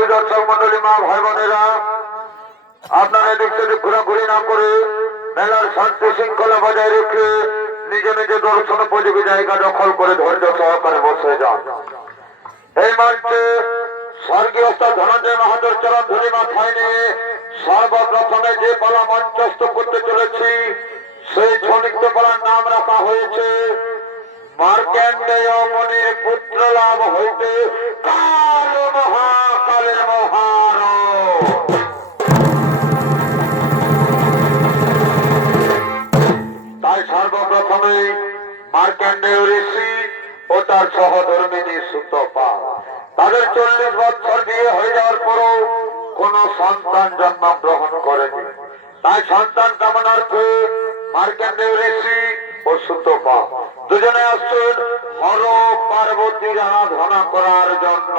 প্রিয় দর্শক মন্ডলী, মা ভাই বোনেরা, আপনারা এদিক থেকে ঘোরাঘুরি না করে মেলার শান্তি শৃঙ্খলা বজায় রেখে নিজ নিজ দর্শন উপযোগী জায়গা দখল করে ধৈর্য সহকারে বসে যান। এই মঞ্চে স্বর্গীয় ধনঞ্জয় মাহাতোর চরণ ধুলি মাথায় নিয়ে সর্বপ্রথমে যে পালা মঞ্চস্থ করতে চলেছি, সেই ছনিক্ত পালার নাম রাখা হয়েছে মার্কেন্ডেয় মুনির পুত্র লাভ হইতে কাল মহাকালের মহার। তাই সর্বপ্রথমে মার্কেন্ডেয় ঋষি ও তার সহধর্মিনী সুতপা, তাদের 40 বছর বিয়ে হয়ে যাওয়ার পরও কোন সন্তান জন্ম গ্রহণ করেনি। তাই সন্তান কামনার্থে মার্কেন্ডেয় ঋষি ও সুতপা দুজনে আসছেন হর পার্বতীর আরাধনা করার জন্য।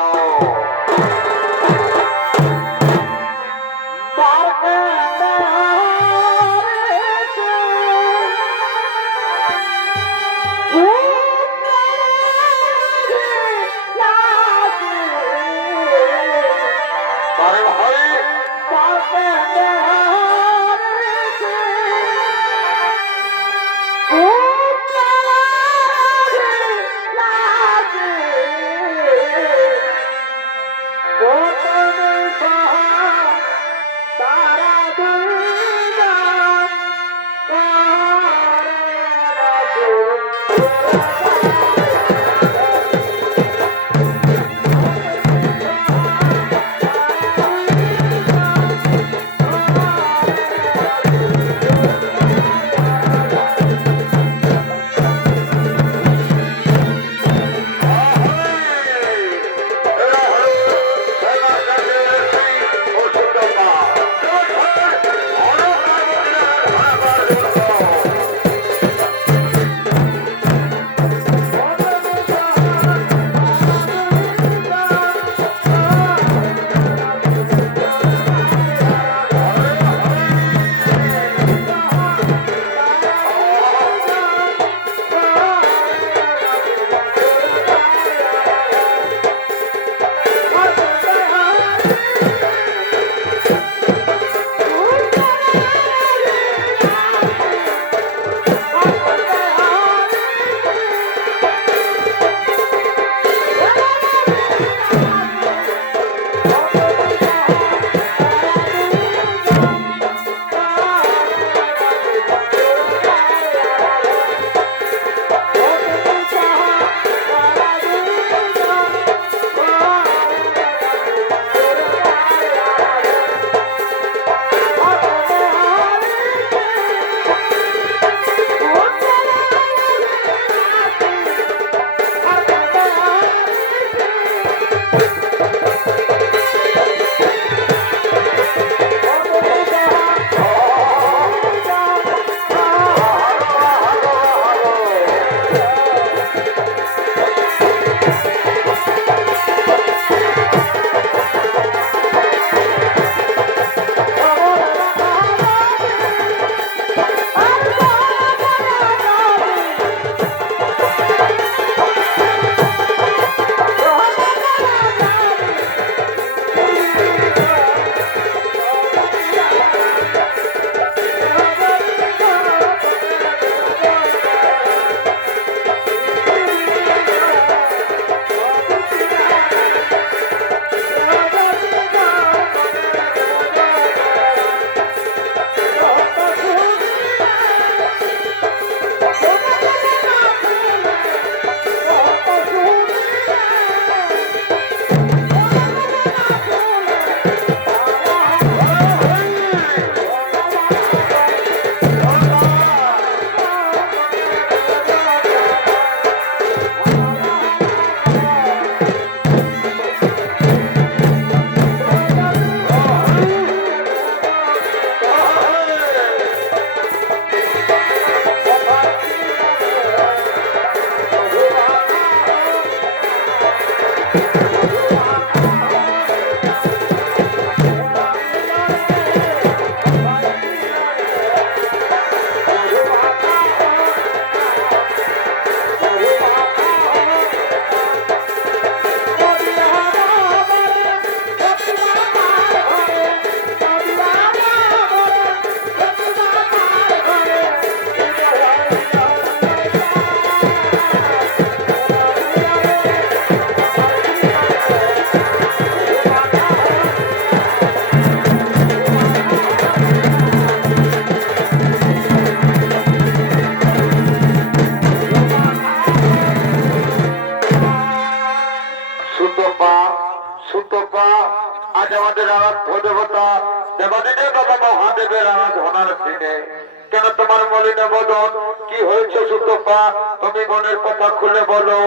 কেন তোমার মলিন বদন? কি হয়েছে সুতপা? তুমি মনের কথা খুলে বলো।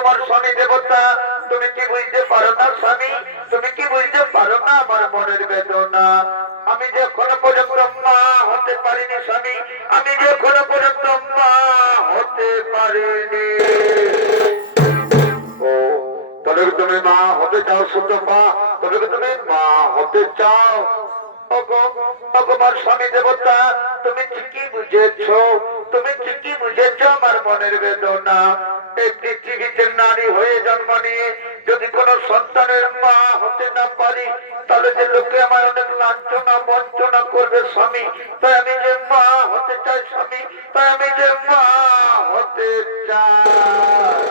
আমার স্বামী দেবতা, তুমি কি বুঝতে পারো না স্বামী? তুমি কি বুঝতে পারো না আমার মনের বেদনা? আমি যে এখনো পর্যন্ত মা হতে পারিনি স্বামী, আমি যে এখনো পর্যন্ত মা হতে পারিনি। ও তবে তুমি মা হতে চাও সুতপা? তবে তুমি মা হতে চাও? আমার স্বামী দেবতা, তুমি ঠিকই বুঝেছ, তুমি ঠিকই বুঝেছ আমার মনের বেদনা। এই পৃথিবীতে নারী হয়ে জন্ম নিয়ে যদি কোন সন্তানের মা হতে না পারি, তাহলে যে লোকে আমার অনেক লাঞ্ছনা বঞ্চনা করবে স্বামী। তাই আমি যে মা হতে চাই স্বামী, তাই আমি যে মা হতে চাই।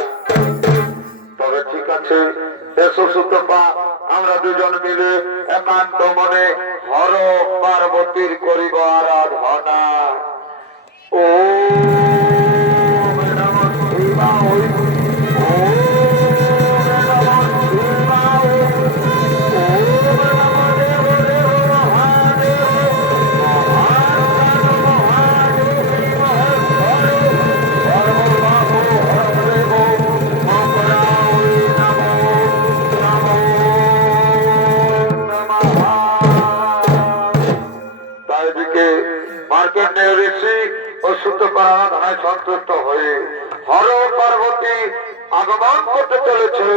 তবে ঠিক আছে, এসো সুতপা, আমরা দুজন মিলে একান্ত মনে হর পার্বতীর করিব আরাধনা। ও সন্তুষ্ট হয়ে হর পার্বতী আগমন করতে চলেছে।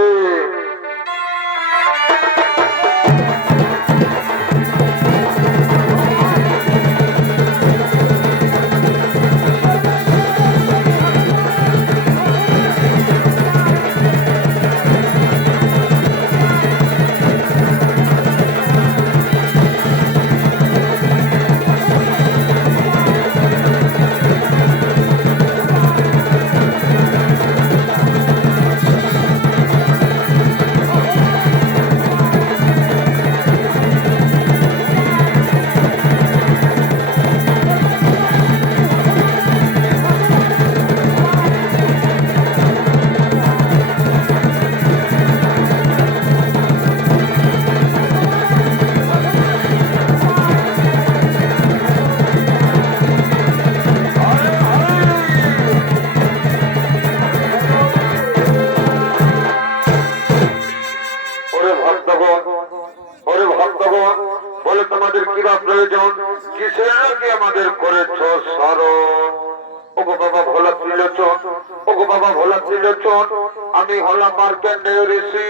আমি হলাম মার্কেন্ডেয় ঋষি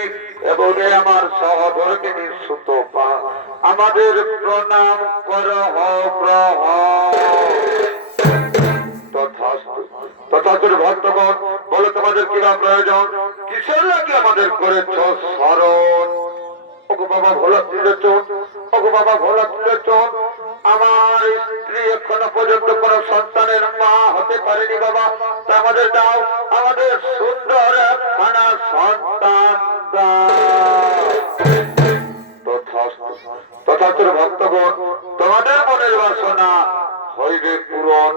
এবং আমার সহধর্মিনী সুতপা। আমাদের প্রণাম করহ গ্রহ। তথাস্তু ভক্তগণ, বলে তোমাদের কিবা প্রয়োজন? কিসের লাগে আমাদের করেছ স্মরণ? ওগো বাবা ভোলা ত্রিলোচন, ওগো বাবা ভোলা ত্রিলোচন, আমার স্ত্রী এখনো পর্যন্ত কোন সন্তানের মা হতে পারেনি বাবা। তা আমাদের দাও, আমাদের সুন্দর একখানা সন্তান তথাস্তু ভক্তগণ, তোমাদের মনের বাসনা হইবে পূরণ।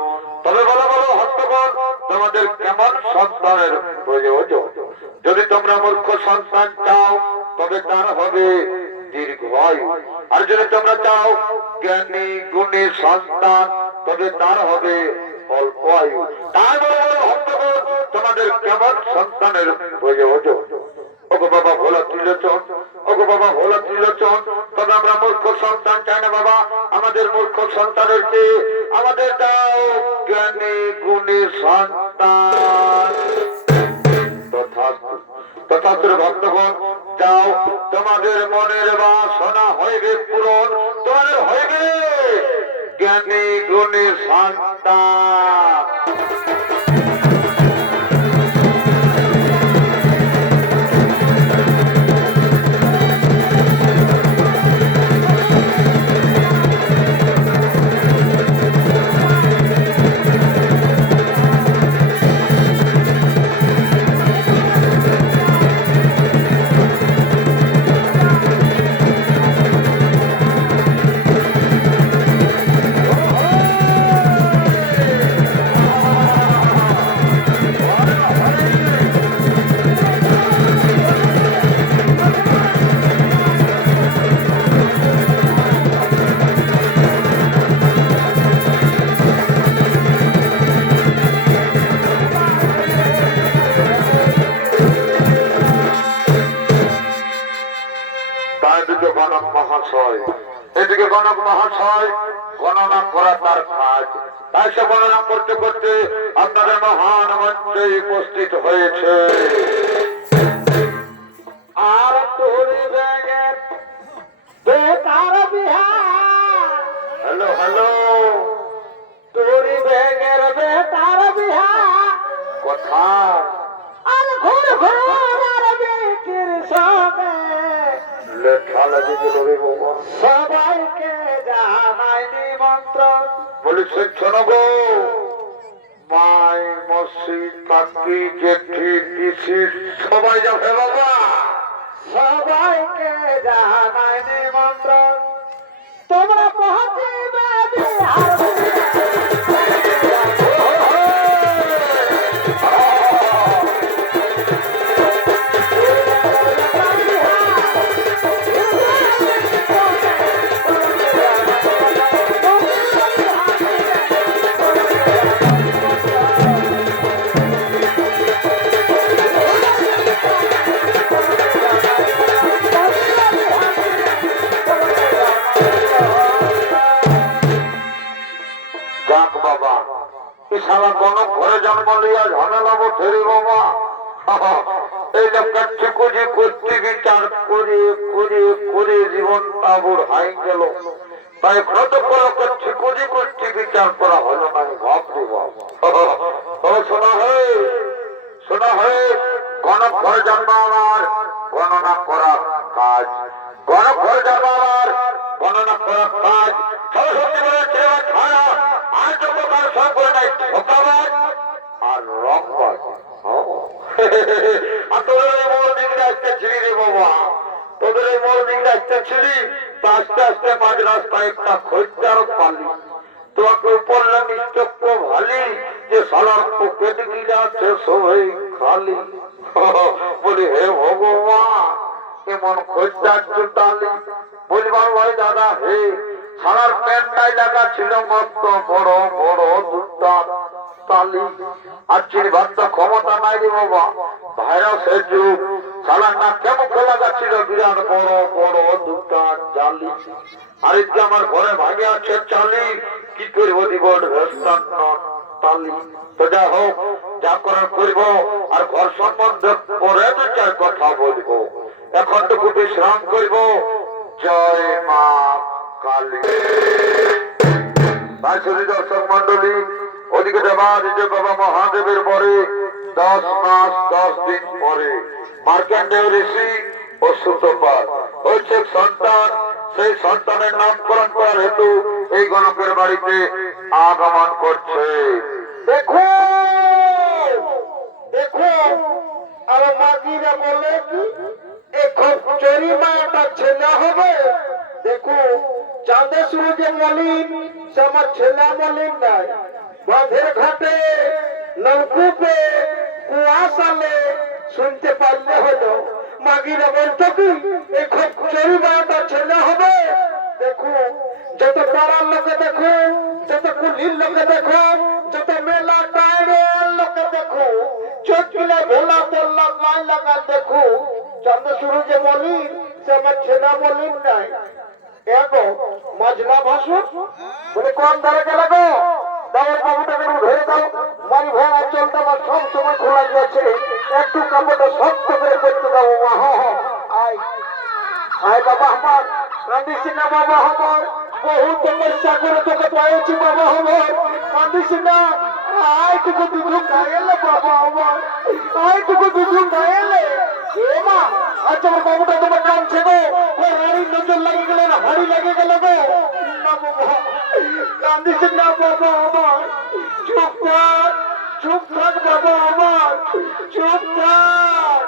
তবে বলো বলো ভক্তগণ, তোমাদের কেমন সন্তানের প্রয়োজন? যদি তোমরা মূর্খ সন্তান চাও, তবে তার হবে দীর্ঘায়ু। আর যদি তোমরা চাও জ্ঞানী গুণী সন্তান, তবে তার হবে অল্প আয়ু। তাই বলো বলো ভক্তগণ, তোমাদের কেমন সন্তানের প্রয়োজন? ওগো বাবা ভোলা ত্রিলোচন, ওগো বাবা ভোলা ত্রিলোচন, তবে আমরা মূর্খ সন্তান চাই না বাবা। আমাদের মূর্খ সন্তানের চেয়ে আমাদের দাও জ্ঞানী গুণী সন্তান। তথাস্তু ভক্তগণ, যাও, তোমাদের মনের বাসনা হইবে পূরণ। তোমাদের হইবে জ্ঞানী গুণী সন্তান। তার কাজ। তাই সে বর্ণনা করতে করতে আপনাদের মহান মঞ্চে উপস্থিত হয়েছে। আর তোরে ব্যাগের বেকার বিহার, হ্যালো হ্যালো, তোরে ব্যাগের বেকার বিহার, কথা আর ঘুর ঘুর আর বেটির সঙ্গে লেখা লাগে রে বাবা। সবাইকে জানাই নিমন্ত্রণ। বলেছেন শোনো গো, মাই মসজিদ কাকি জেঠি পিসি সবাই যাবে বাবা। সবাইকে জানাই নিমন্ত্রণ। তোমরা পৌঁছিবে বিহার। যাক বাবা, এই শালা কোন ঘরে জন্ম লিয়া ঝামেলা বসে রে বাবা। এই যে কাছে কুজি করতে বিচার করে করে করে জীবন তাবুর হাই গেল। তাই কত বড় কাছে কুজি করতে বিচার করা হলো না, ভাবরে বাবা। ও শোনা হয়, শোনা হয়, কোন ঘরে জন্ম আমার গণনা করা কাজ, কোন ঘরে জন্ম আমার গণনা করা কাজ। সরস্বতী বলেছে ছাড়া আর যত কার সব করে নাই ধোকাবাজ আর রংবাজ। আর তোদের এই মোড় দিকে আসতেছিলি রে বাবা, তোদের এই মোড় দিকে আসতেছিলি, তো আস্তে আস্তে মাঝ রাস্তায় একটা খোঁজদার পালি। তোমাকে উপরলে নিশ্চক্য ভালি যে সালার পকেট গিলা আছে সবাই খালি। বলি হে ভগবান, এমন খোঁজদার জুটালি। বলবার ভাই দাদা হে, সালার প্যান্টটাই লাগা ছিল মস্ত বড় বড় দুটা তালি। আর চিনবার তো ক্ষমতা নাই রে বাবা, ভাইরাসের যুগ। সালার না কেমন লাগা ছিল বিরাট বড় বড় দুটা জালি। আর যে আমার ঘরে ভাগে আছে চালি, কি করবো দিব তালি। তো যা হোক, যা করার করব। আর ঘর সম্বন্ধে পরে দু চার কথা বলবো, এখন টুকু বিশ্রাম করব। জয় মা কালী। তাই শুধু দর্শক মন্ডলী, ওদিকে দেবাদিদেব বাবা মহাদেবের পরে 10 মাস 10 দিন পরে মার্কেন্ডেয় ঋষি ও সুতপাল হচ্ছে সন্তান। সেই সন্তানের নামকরণ করার হেতু এই গণকের বাড়িতে আগমন করছে। দেখো দেখো, আর মাগিরা বলে কি এখন চরি মাটা ছেলে হবে। দেখো চাঁদে সূর্যে মলিন, সে আমার ছেলে মলিন নাই। বাঁধের ঘাটে নলকূপে কুয়াশালে শুনতে পারলে হলো মাগিরা বলতো কি এখন চরি মাটা ছেলে হবে। দেখো যত পাড়ার লোকে দেখো, যত কুলির লোকে দেখো, যত মেলা টাইরের লোকে দেখো, চোখগুলো ভোলা তোল্লা মাই লাগা দেখো, চন্দ্র সূর্যে মলিন, সে আমার ছেলে মলিন নাই। এগো মাজলা ভাসুর বলে কোন ধারে গেলে গো, দাওয়ার বাবুটাকে ধরে দাও। বাড়ি ভাই চলতে আমার সব সময় খোলা গেছে, একটু কাপড়টা শক্ত করে করতে দাও। আয় আয় বাবা আমার, কান্দিস না বাবা আমার, বহু তপস্যা করে তোকে পেয়েছি বাবা আমার, কান্দিস না। আয়টুকু দুধু গায়েলে বাবা আমার, আয়টুকু দুধু গায়েলে। এ মা, আচ্ছা আমার বাবুটা তোমার কাঁদছে গো, ওর হাড়ির নজর লাগে গেল না, হাড়ি লাগে গেল গো। না বাবা, কান্দিস না বাবা আমার, চুপ থাক, চুপ থাক বাবা আমার, চুপ থাক।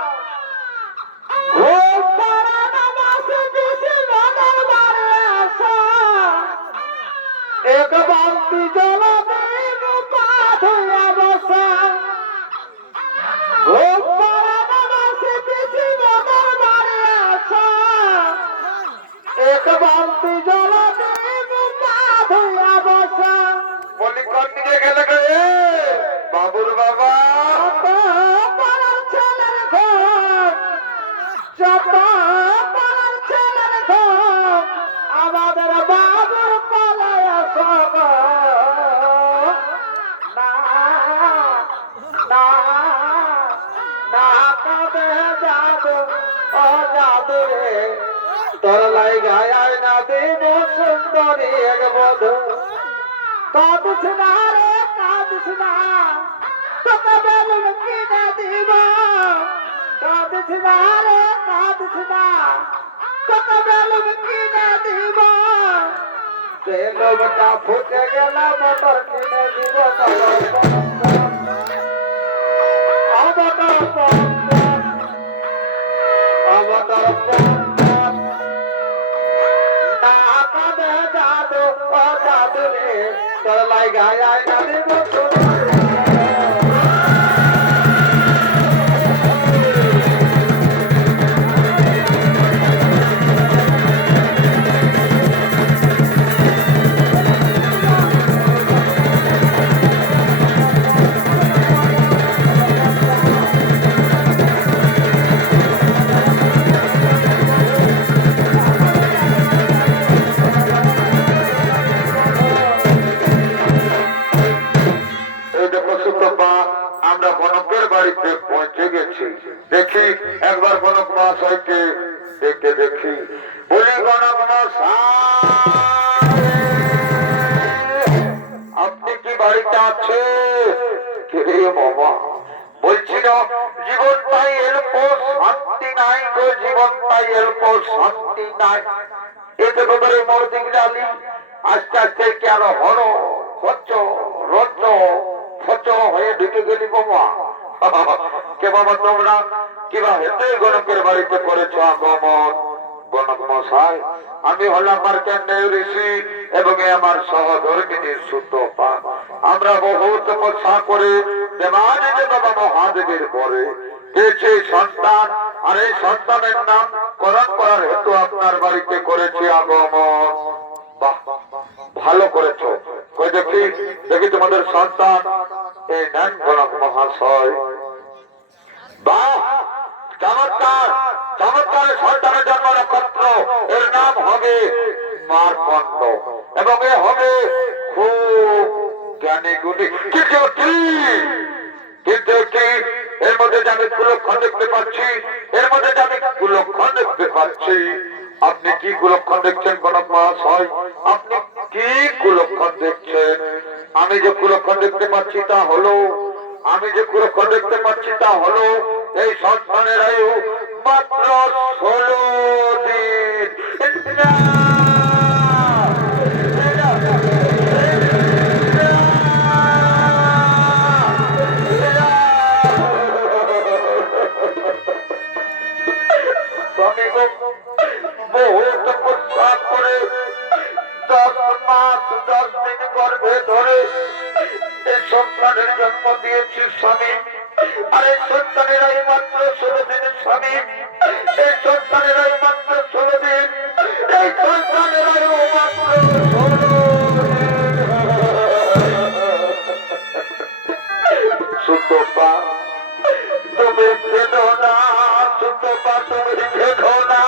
এক বালতি জল এক বালতি জল বলি কোন দিকে গেলে গে বাবুর বাবা? ছেলের ঘর আমাদের বাবুর পালায় সবাই গায় না দেব সুন্দরী এক বধূ কাঁদিস না রে কাঁদিস না তোকে বেলুন কিনে দিব কাঁদিস না রে কাঁদিস না তোকে বেলুন কিনে দিব বেলুনটা ফুটে গেল মোটর কিনে দিব গায় না দেব আমরা গণকের বাড়িতে পৌঁছে গেছি। দেখি একবার গণক মহাশয়কে দেখে দেখি। বলি গণক মহাশয়, আপনি কি বাড়িতে আছে? কে বাবা, বলছি না জীবনটাই এরপর শান্তি নাই গো, জীবনটাই এরপর শান্তি নাই। এতে করে মোর দিকলালি আস্তে আস্তে কি আরো হর হচ্ছ রচ্ছ ফচ হয়ে ঢুকে গেলি বাবা। কে বাবা তোমরা কিবা হেঁটে গণকের বাড়িতে করেছো আগমন? গণক মশাই, আমি হলাম মার্কেন্ডেয় ঋষি এবং আমার সহধর্মিনী সুতপা। আমরা বহু তপস্যা করে দেবাদিদেব বাবা মহাদেবের পরে পেয়েছি সন্তান, আর এই সন্তানের নাম করণ করার হেতু আপনার বাড়িতে করেছি আগমন। বাহ, ভালো করেছো। কই দেখি দেখি তোমাদের সন্তান। এই নেন গণক মহাশয়। বাহ, চমৎকার চমৎকার সন্তানের জন্ম নক্ষত্র। এর নাম হবে মার্কণ্ড এবং এ হবে খুব জ্ঞানী গুণী। কিন্তু কি এর মধ্যে যে আমি কুলক্ষণ দেখতে পাচ্ছি, এর মধ্যে যে আমি কুলক্ষণ দেখতে পাচ্ছি। আপনি কি কুলক্ষণ দেখছেন গণক মহাশয়? আপনি কি কুলক্ষণ দেখছেন? আমি যে কুলক্ষণ দেখতে পাচ্ছি তা হলো এই সন্তানের আয়ু মাত্র 16 দিন। বহু তপস্যা করে 10 মাস 10 দিন গর্ভে ধরে এই সন্তানের জন্ম দিয়েছি স্বামী। আর এই সন্তানের আয়ু মাত্র 16 দিন স্বামী। এই সন্তানের আয়ু মাত্র 16 দিন। এই সন্তানের আয়ু মাত্র 16 দিন। সুতপা তুমি কেঁদো না, সুতপা তুমি কেঁদো না।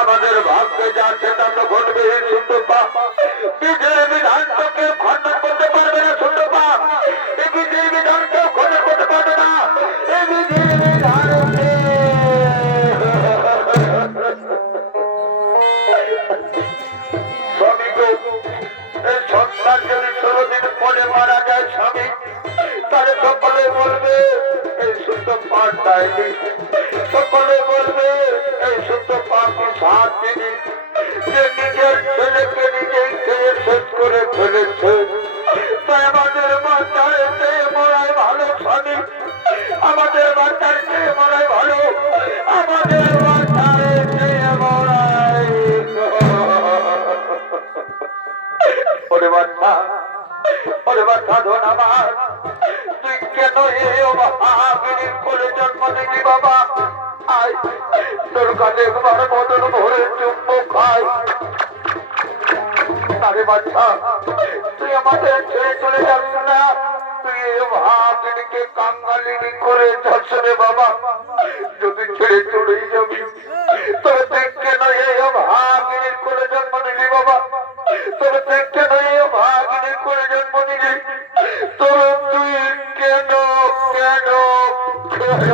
আমাদের ভাগ্যে যা সেটা তো ঘটবে সুতপা। বিজয় বিধানকে খণ্ডন করতে পারবে না সুতপা। এই বিজয় বিধানকে খণ্ডন করতে পারবে না। এই বিজয় বিধানকে স্বামী গো, এই সন্তান যদি 16 দিন পরে মারা যায় স্বামী, তাহলে সকলে বলবে এই সুতপার ডাইনি। সকলে বলবে এই সুতপা কি সাথিনী, যে নিজের ছেলেকে নিজেই খেয়ে শেষ করে ফেলেছে। তাই আমাদের বাচ্চার চেয়ে মরাই ভালো স্বামী, আমাদের বাচ্চার চেয়ে মরাই ভালো, আমাদের বাচ্চার চেয়ে মরাই। ওরে বাচ্চা, ওরে বাচ্চা ধন আমার, তুই কেন এই অভাগিনীর কোলে জন্ম দিলি বাবা? আয় তোর কাছে একবার বদল ভরে চুম্বু খাই। আরে বাচ্চা, তুই আমাদের ছেড়ে চলে যাবি না। তুই এই ভাগিনীকে কাঙ্গালিনী করে যাচ্ছ রে বাবা। যদি ছেড়ে চলে যাবি তবে তুই কেন এই ভাগিনীর কোলে জন্ম দিলি বাবা? তবে তুই কেন এই ভাগিনীর কোলে জন্ম দিলি? তবে তুই কেন কেন কেন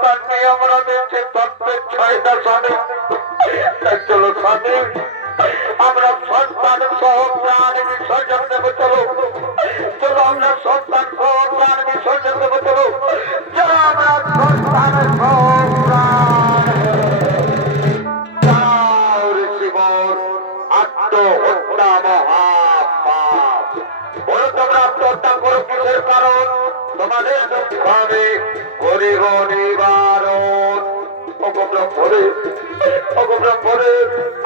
সন্তান নিয়ে আমরা বেঁচে থাকতে চাই না স্বামী। তাই চলো স্বামী, আমরা সন্তান সহ প্রাণ বিসর্জন দেবো। চলো চলো, আমরা সন্তান সহ প্রাণ বিসর্জন দেবো। চলো চলো, আমরা সন্তান সহ আত্মহত্যা মহাপাপ। বলো তোমরা আত্মহত্যা করো কিসের কারণ? তোমাদের দুঃখে করিব নিবারণ। অগব্রহ্মরে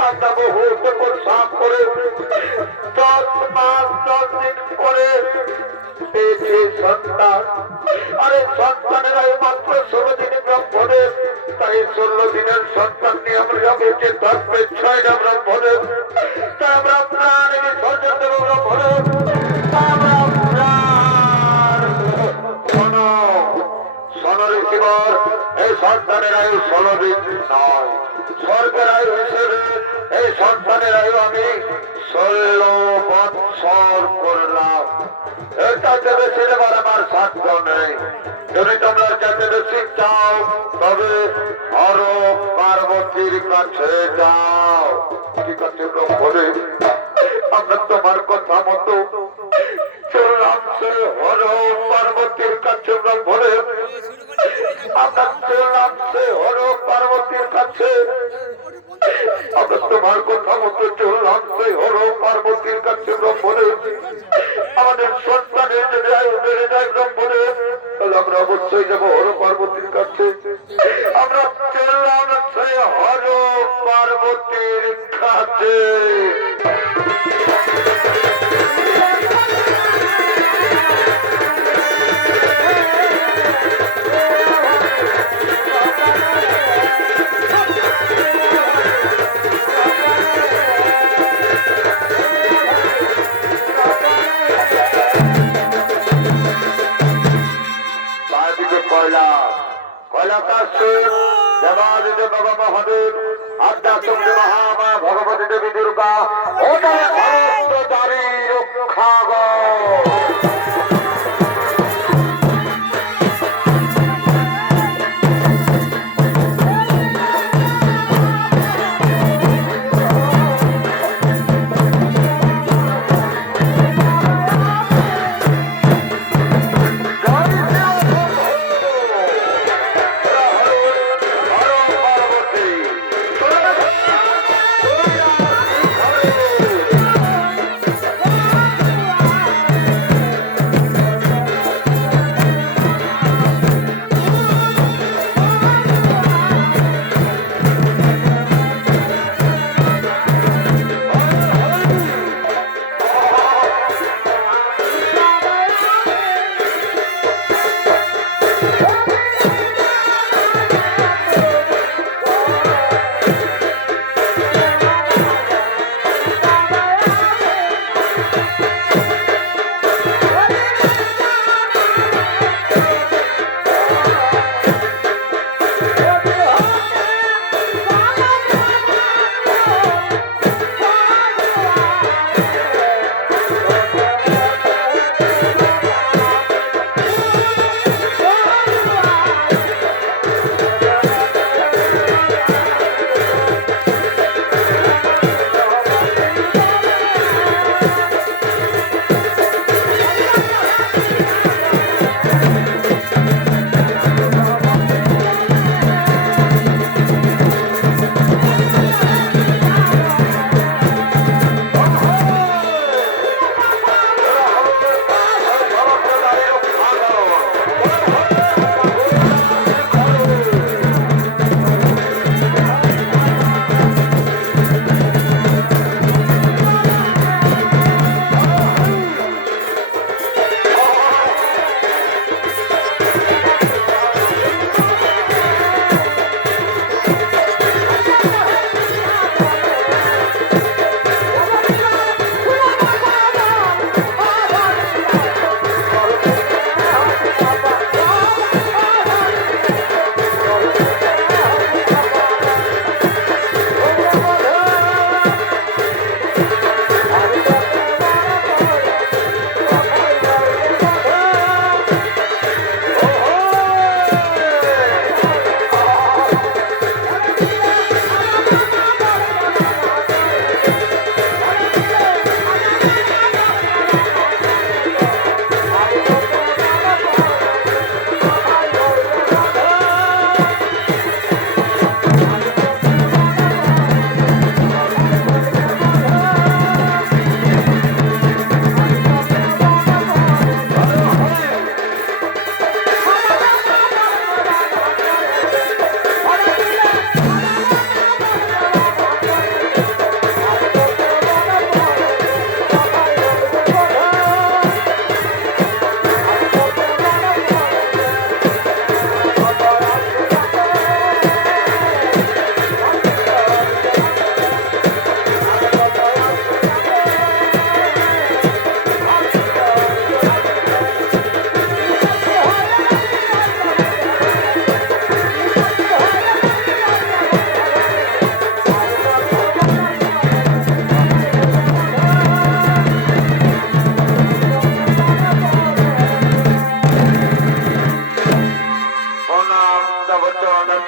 আমরা বহু তখন সাপ করে 10 মাস 10 দিন পরে পেয়েছে সন্তান। আরে সন্তানেরা মাত্র 16 দিনে ব্রহ্মদেব, তাই 16 দিনের সন্তান নিয়ে আমরা বেঁচে থাকবে 6টা ব্রহ্মদেব। তাই আমরা প্রাণ বিসর্জন দেব ব্রহ্মদেব। আমরা প্রাণ শোনো শোনো ঋষিবর, এই সন্তানের আয়ু 16 দিন নয়, স্বর্গের আয়ু হিসেবে এই সন্তানের আয়ু আমি 16 বৎসর করলাম। এটাতে বেশি দেবার আমার সাধ্য নেই। যদি তোমরা যাতে বেশি চাও তবে হর পার্বতীর কাছে যাও। ঠিক আছে ব্রহ্মদেব, আমরা তোমার কথা মতো চললাম সে হর পার্বতীর কাছে। ব্রহ্মদেব, আমরা চললাম সে হর পার্বতীর কাছে। আমরা তোমার কথা মতো চললাম সে হর পার্বতীর কাছে। ব্রহ্মদেব, আমাদের সন্তানের যদি আয়ু বেড়ে যায় ব্রহ্মদেব, তাহলে আমরা অবশ্যই যাবো হর পার্বতীর কাছে। আমরা চললাম সে হর পার্বতীর কাছে। দেবাদিদেব বাবা মহাদেব, আধ্যাত্মিক মহামা ভগবতী দেবী দুর্গা ওটা দাবি রক্ষা গো।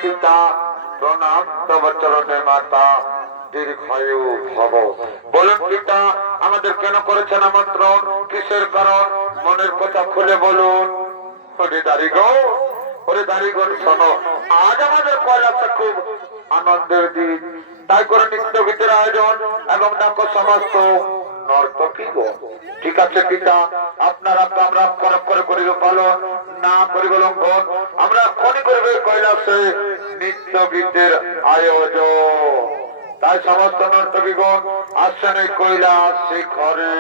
পিতা, প্রণাম তব চরণে মাতা, দীর্ঘায়ু ভব। বলুন পিতা, আমাদের কেন করেছেন আমন্ত্রণ, কিসের কারণ, মনের কথা খুলে বলুন। ওরে দারিগণ, ওরে দারিগণ শোনো, আজ আমাদের কৈলাসে খুব আনন্দের দিন, তাই করে নিত্য গীতের আয়োজন এবং ডাকো সমস্ত নর্তকী গো। ঠিক আছে পিতা, আপনারা আমরা করে করিব পালন, না করিব লঙ্ঘন। আমরা খনি করবে কৈলাসে নিত্য গীতের আয়োজন। তাই সমস্ত নর্তকীগণ আসছেন এই কৈলাস শিখরে।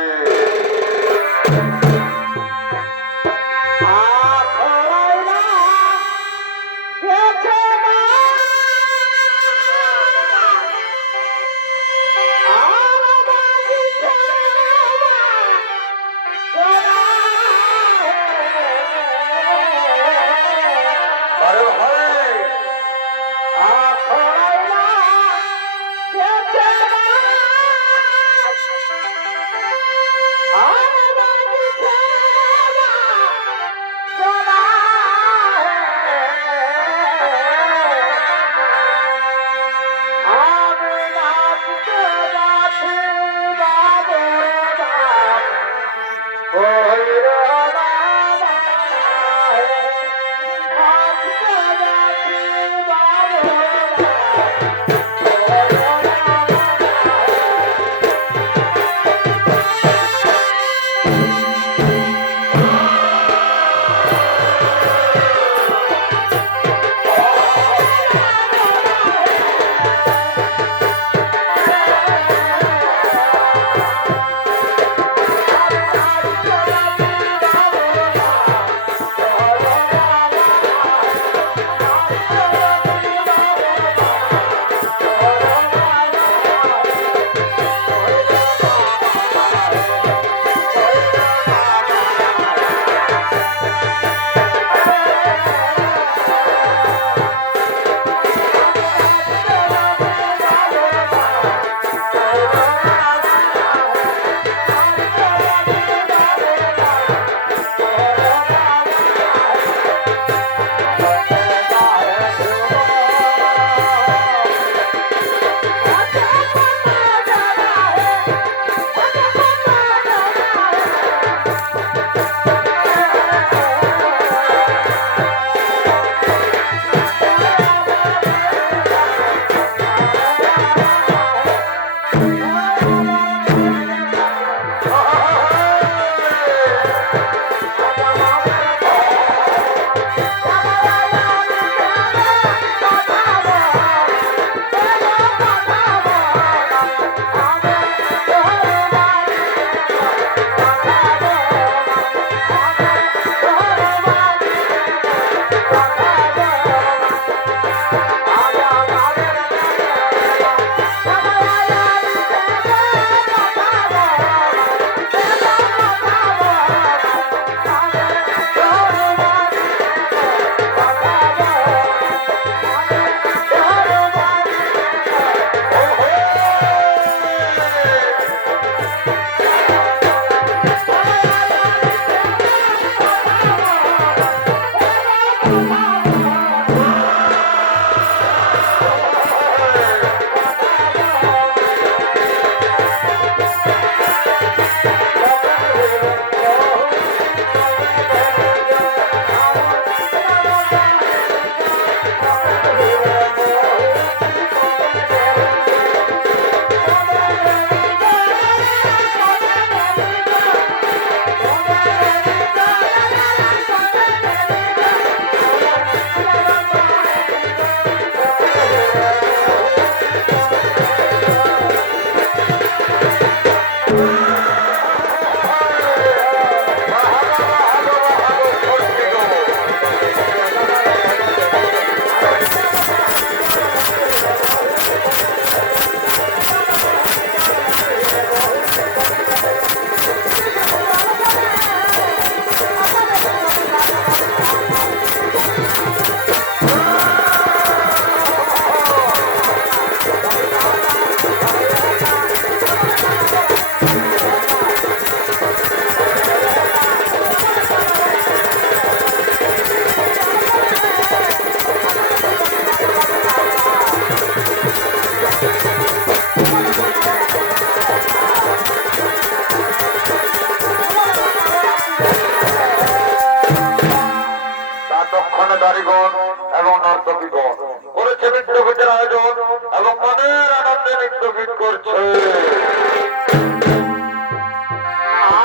করছে নৃত্যগীতের আয়োজন এবং মনের আনন্দে নৃত্যগীত করছে।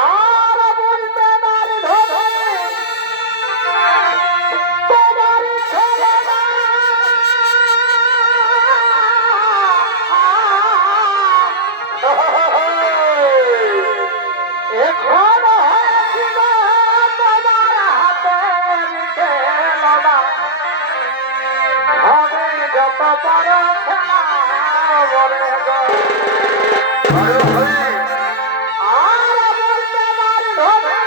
আর বলবে নারী ধরে তোমার ছেলে না। এখন হয়েছিল তোমার হাতের খেলনা, আমি যত বড় খেলা বলে গো। আরে ভাই, আর বলতে নারী ধরে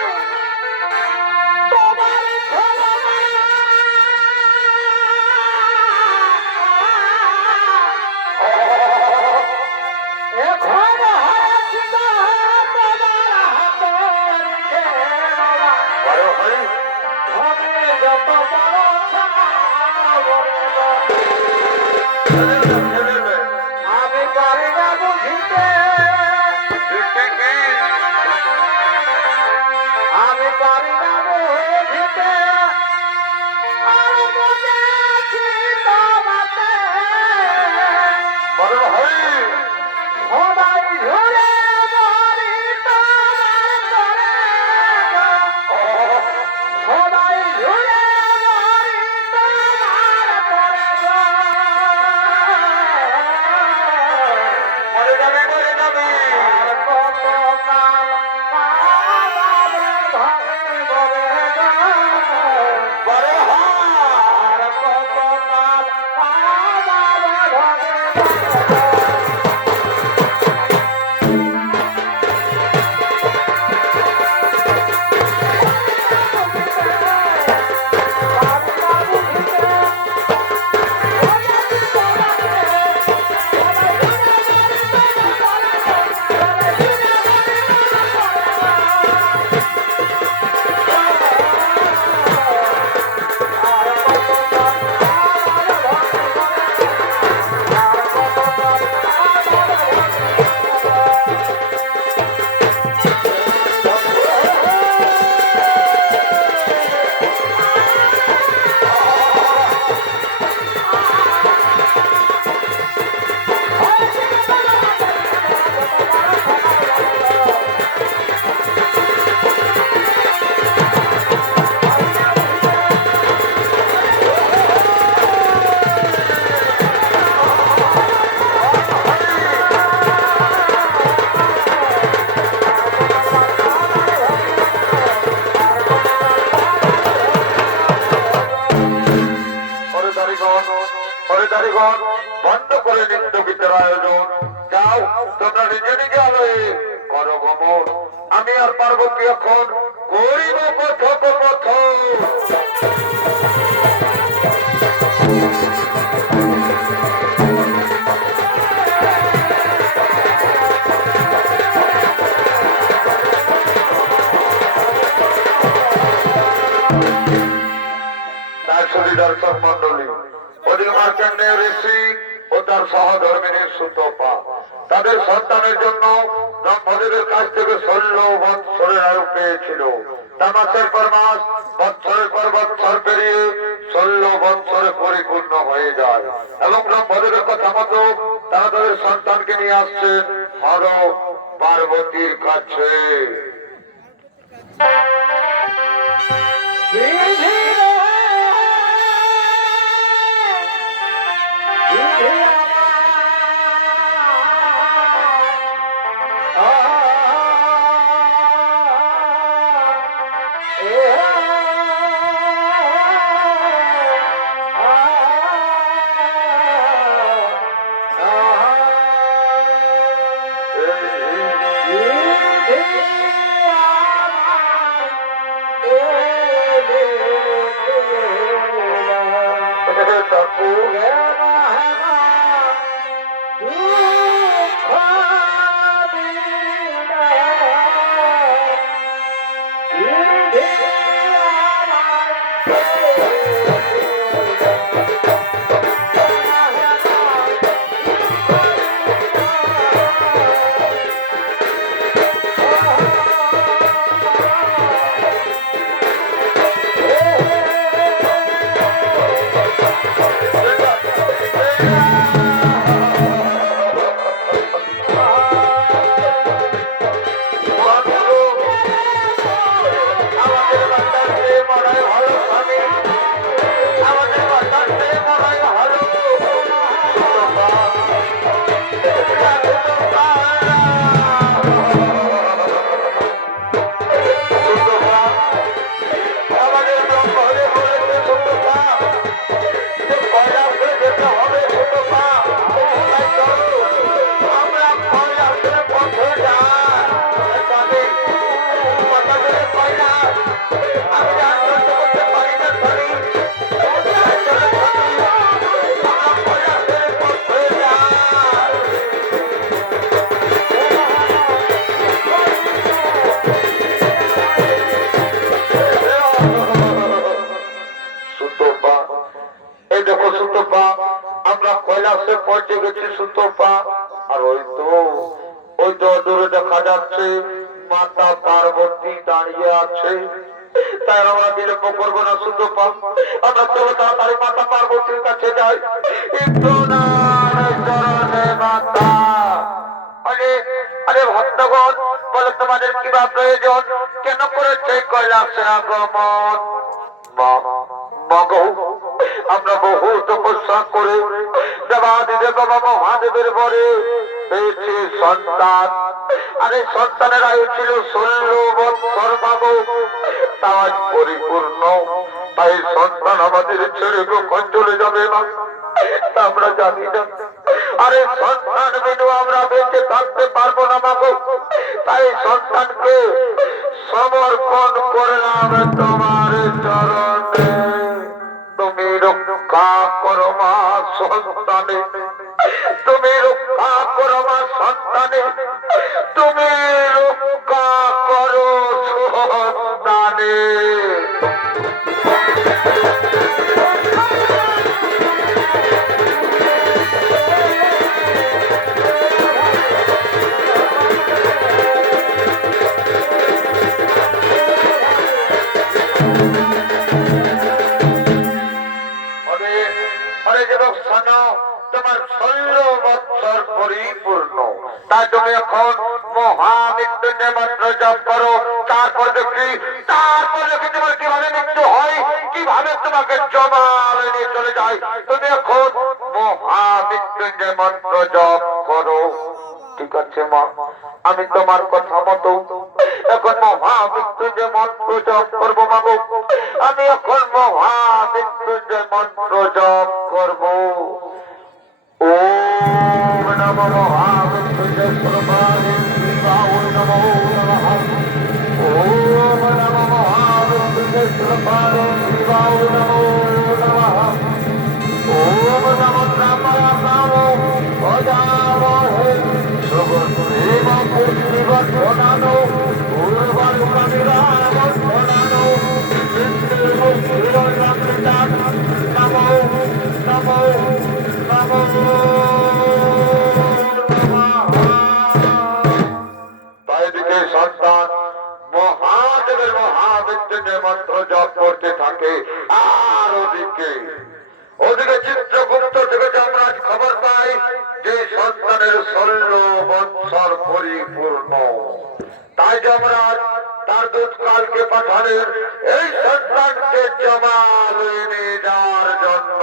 তোমার খেলনা, এখন হয়েছিল তোমার হাতের খেলনা, আরে ভাই, আমি যত বড় খেলা বলে গো। ছেলে মেয়ে, আমি পারি না বুঝিতে, দেখতে কি? আমি পারি না বুঝিতে, আর বুঝেছি তোমাতে আরে ভাই, সবাই ঘুরে মরি তোমার করে গো। সবাই ঘুরে মরি তোমার করে গো। মরে যাবে, মরে যাবে। আর কত কাল কাঁদাবে ঘরে ঘরে গো। আরে হ্যাঁ, আর কত কাল কাঁদাবে ঘরে ঘরে গো। হরিদারিগণ বন্ধ করে নৃত্য গীতের আয়োজন। যাও তোমরা নিজে নিজে আলোয় করো গমন। আমি আর পার্বতী এখন করিব কথোপকথ। দর্শক মন্ডলী, অধিমার্কণ্ডেয় ঋষি ও তার সহধর্মিনীর সুতপা তাদের সন্তানের জন্য ব্রহ্মদেবের কাছ থেকে 16 বৎসরের আয়ু পেয়েছিল। তা মাসের পর মাস, বৎসরের পর বৎসর পেরিয়ে 16 বৎসরে পরিপূর্ণ হয়ে যায় এবং ব্রহ্মদেবের কথা মতো তারা তাদের সন্তানকে নিয়ে আসছেন হর পার্বতীর কাছে। আমরা কৈলাসে পৌঁছে গেছি সুতপা। আর ওই তো দূরে দেখা যাচ্ছে মাতা পার্বতী দাঁড়িয়ে আছে। তাই আমরা বিলম্ব করবো না সুতপা, আমরা চলো তাড়াতাড়ি মাতা পার্বতীর কাছে যাই। চরণে মাতা। আরে আরে ভক্তগণ, বলে তোমাদের কি বা প্রয়োজন? কেন করেছে কৈলাসে আগমন? আমরা বহু তপস্যা করে দেবাদিদেব বাবা মহাদেবের বরে পেয়েছি সন্তান। আরে সন্তানের আয়ু ছিল 16 বৎসর বাবু, তাই পরিপূর্ণ। তাই সন্তান আমাদের ছেড়ে কখন চলে যাবে না তা আমরা জানি না। আরে সন্তান বিনু আমরা বেঁচে থাকতে পারবো না মাগো। তাই সন্তানকে সমর্পণ করলাম তোমার চরণে। তুমি রক্ষা করো মা সন্তানে, তুমি রক্ষা করো মা সন্তানে, তুমি রক্ষা করো সন্তানে। তোমার 16 বৎসর পরিপূর্ণ, তাই তুমি এখন মহামৃত্যুঞ্জয় মন্ত্র জপ করো। তারপর দেখি তোমার কিভাবে মৃত্যু হয়, কিভাবে তোমাকে জমাল নিয়ে চলে যায়। তুমি এখন মহামৃত্যুঞ্জয় মন্ত্র জপ করো। ঠিক আছে মা, আমি তোমার কথা মতো এখন মহামৃত্যুঞ্জয় মন্ত্র জপ করবো মাগো। আমি এখন মহামৃত্যুঞ্জয় মন্ত্র জপ করবো। ওম নমো মহামৃত্যুঞ্জয় স্বরূপায় শিবায় নমো নমঃ। ওম নমো মহামৃত্যুঞ্জয় স্বরূপায় শিবায় নমো নমঃ। ওম নমো রামায় রামো ভজামহে শুভদেব পুষ্টিবর্ধনানো পূর্বানুরামিরাবর্ধনানো নমো নমো তাইদিকে সন্তান মহাদেবের মহামৃত্যুঞ্জয় মন্ত্র জপ করতে থাকে। আর ওদিকে চিত্রগুপ্ত থেকে যমরাজ খবর পাই যে সন্তানের 16 বৎসর পরিপূর্ণ। তাই যমরাজ তার দূতকালকে পাঠালেন এই সন্তানকে জমাল নিয়ে যাওয়ার জন্য।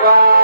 Bye.